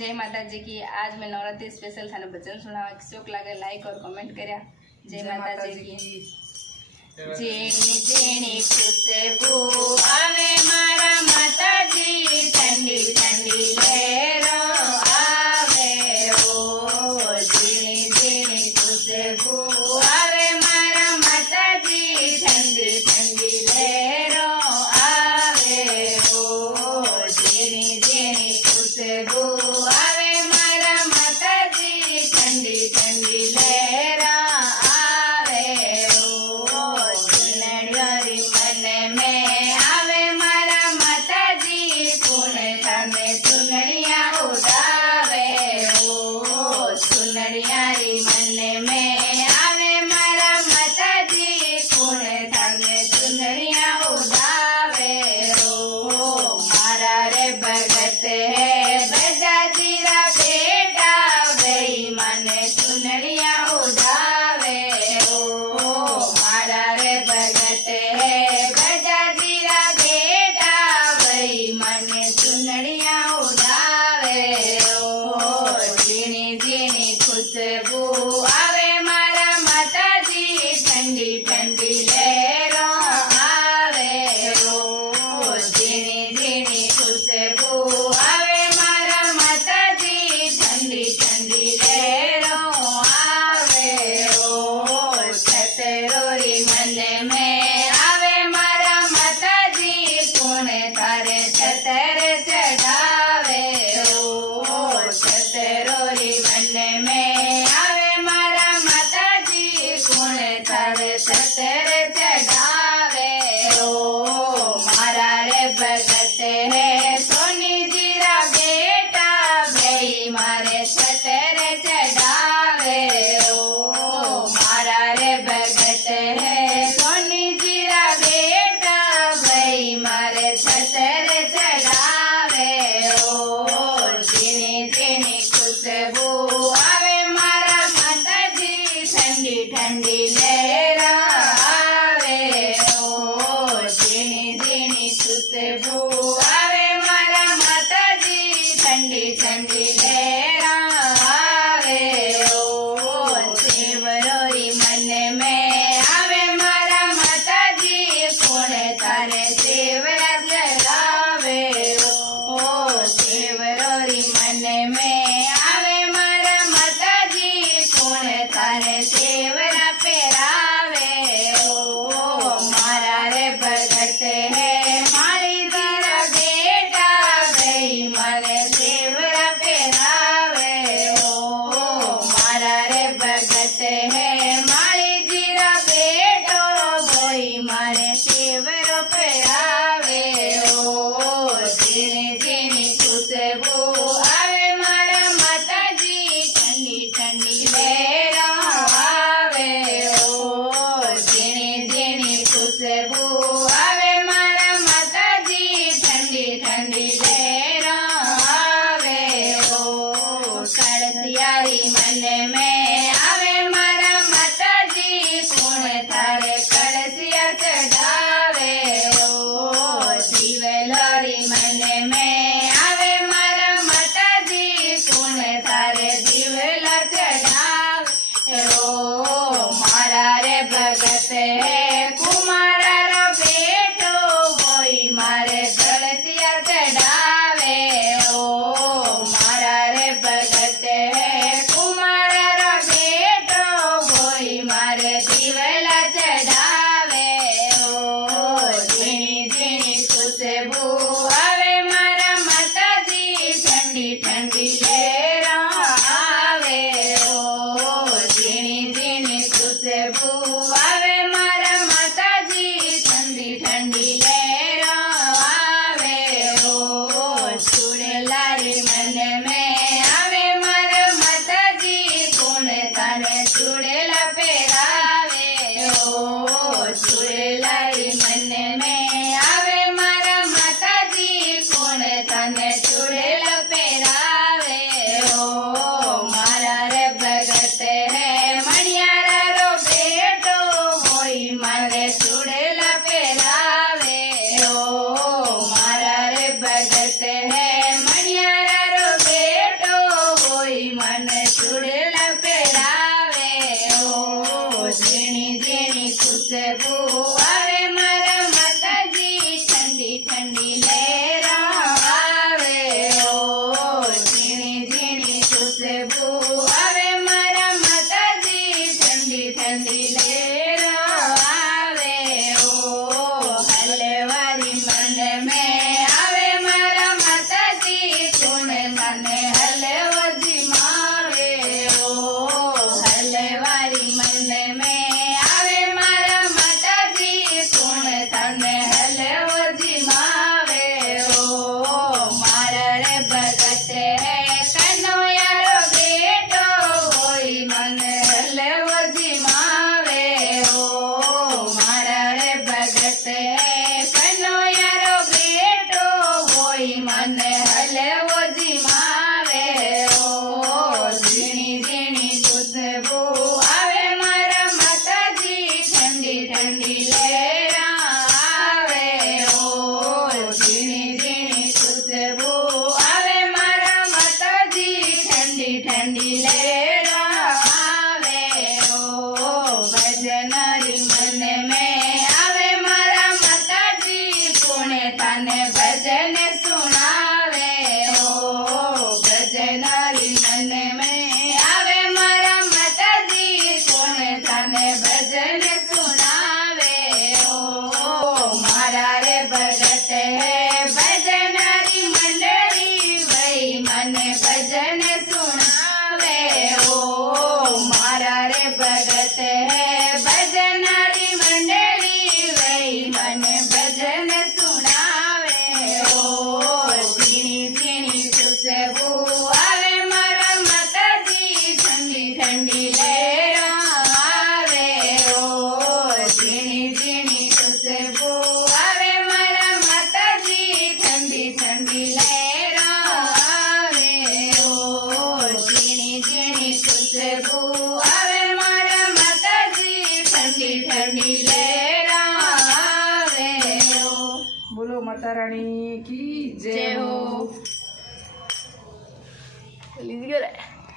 जय माता जी की। आज मैं नवरात्रि स्पेशल थाने भजन सुनावा शौक लागे लाइक और कमेंट कर्या। जय माता जी की। जेनी जेनी खुशबू आवे मारा माता जी, ठंडी ठंडी लहरो आवे ओ। जेनी जेनी खुशबू आवे मारा माता जी, ठंडी ठंडी लहरो आवे ओ। जेनी जेनी खुशबू आवे मारा माता जी, ठंडी ठंडी लहरा आवे ओ। चुनरियोरी मन में आवे मारा माता जी, पुणे थाने चुनरिया उड़ावे ओ। चुनरियारी मन में आवे मारा माता जी, पुणे थाने चुनरिया उड़ावे ओ। मारा रे भगत है बजाजीरा बेटा, वही माने चुनरिया उड़ावे ओ। मारा रे भगत है बजाजीरा बेटा, वही माने चुनरिया उड़ावे ओ। झीणी झीणी खुशबू आवे मारा माता जी, ठंडी ठंडी लहरों आवे ओ। झीणी झीणी खुशबू आवे मारा माता जी, ठंडी ठंडी लहरों आवे ओ। छतरोरी मन में आवे मारा माता जी, पुणे थारे छतर चढ़ावे ओ। छतरोरी मन में आवे मारा माता जी, पुणे थारे छतर चढ़ावे ओ। मारा रे भगत है सोनी जीरा बेटा, भई मारे छतर चढ़ावे ओ। मारा रे भगत है सोनी जीरा बेटा, भई मारे छतर चढ़ावे ओ। झीणी झीणी खुशबू आवे मारा माता जी, ठंडी ठंडी लहरा आवे ओ। झीणी झीणी खुशबू आवे मारा माता जी, ठंडी ठंडी लहरा आवे ओ। सेवरोरी मन में आवे मारा माता जी, पुणे थारे सेवरा लगावे ओ। सेवरोरी मन में आवे मारा माता जी, पुणे थारे सेवरा पेरावे ओ। मारा रे भगत है मारी जीरा बेटा, भई मारे सेवरा पेरावे ओ। मारा रे भगत है मारी जीरा बेटो, भई मारे सेवरो पेरावे ओ। झीणी झीणी खुशबू आवे मारा माता जी, ठंडी ठंडी लहरा आवे ओ। झीणी झीणी खुशबू आवे मारा माता जी, ठंडी ठंडी लहरा आवे ओ। कड़सियारी मन में आवे मारा माता जी, पुणे थारे कड़सिया चढ़ावे ओ। जीवलोरी मन में आवे मारा माता जी, पुणे थारे जीवला चढ़ावे ओ। मारा रे भगत है कुमारा रो बेटो, वही मारे कड़सिया चढ़ावे ओ। मारा रे भगत है कुमारा रो बेटो, वही मारे जीवला चढ़ावे ओ। झीणी झीणी खुशबू आवे मारा माता जी, ठंडी ठंडी लहरा आवे ओ। झीणी झीणी खुशबू आवे मारा माता जी, ठंडी ठंडी लहरा आवे ओ। चुड़ेलारी मन में आवे मारा माता जी, पुणे थाने चुड़ेला पेरावे ओ। चुड़ेलारी मन में आवे मारा माता जी, पुणे थाने चुड़ेला पेरावे ओ। मारा रे भगत है मणियारा रो बेटो, वही मारे चुड़ेला पेरावे ओ। मारा रे भगत है मणियारा रो बेटो, તને હલવો જીમાવે ઓ હલવારી મને મેં આવે મારા માતાજી સુણ તને હલવો જીમાવે ઓ મારા રે ભગતે કનૈયારો બેટો હોય મને હલવો જીમાવે ઓ મારા રે ભગતે કનૈયારો બેટો હોય મને હલવો જીમાવે ઓ ઝીણી ઝીણી ખુશ્બુ આવે મારા માતાજી ઠંડી ઠંડી લહેરા આવે ઓ ઝીણી ઝીણી ખુશ્બુ આવે મારા માતાજી ઠંડી ઠંડી લહેરા આવે ઓ ભજનારી મને મેં આવે મારા માતાજી કોણે તને ભજન સુણાવે ઓ ભજનારી મને મેં આવે મારા માતાજી કોણે તને ભજન સુણાવે ઓ મારા રે ભગત હે ભજનારી મંડળી વઈ મને ભજન સુણાવે ઓ મારા રે ભગત હે ભજનારી મંડળી વઈ મને ભજન સુણાવે ઓ ઝીણી ઝીણી ખુશ્બુ આવે મારા માતાજી ઠંડી ઠંડી લહેરા આવે ઓ ઝીણી ઝીણી ખુશ્બુ આવે મારા માતાજી ઠંડી ઠંડી લહેરા આવે ઓ ઝીણી ઝીણી ખુશ્બુ આવે મારા માતાજી ઠંડી ઠંડી લહેરા આવે ઓ બોલો માતા રાણી કી જય જય હો હો લીધી ગયો રે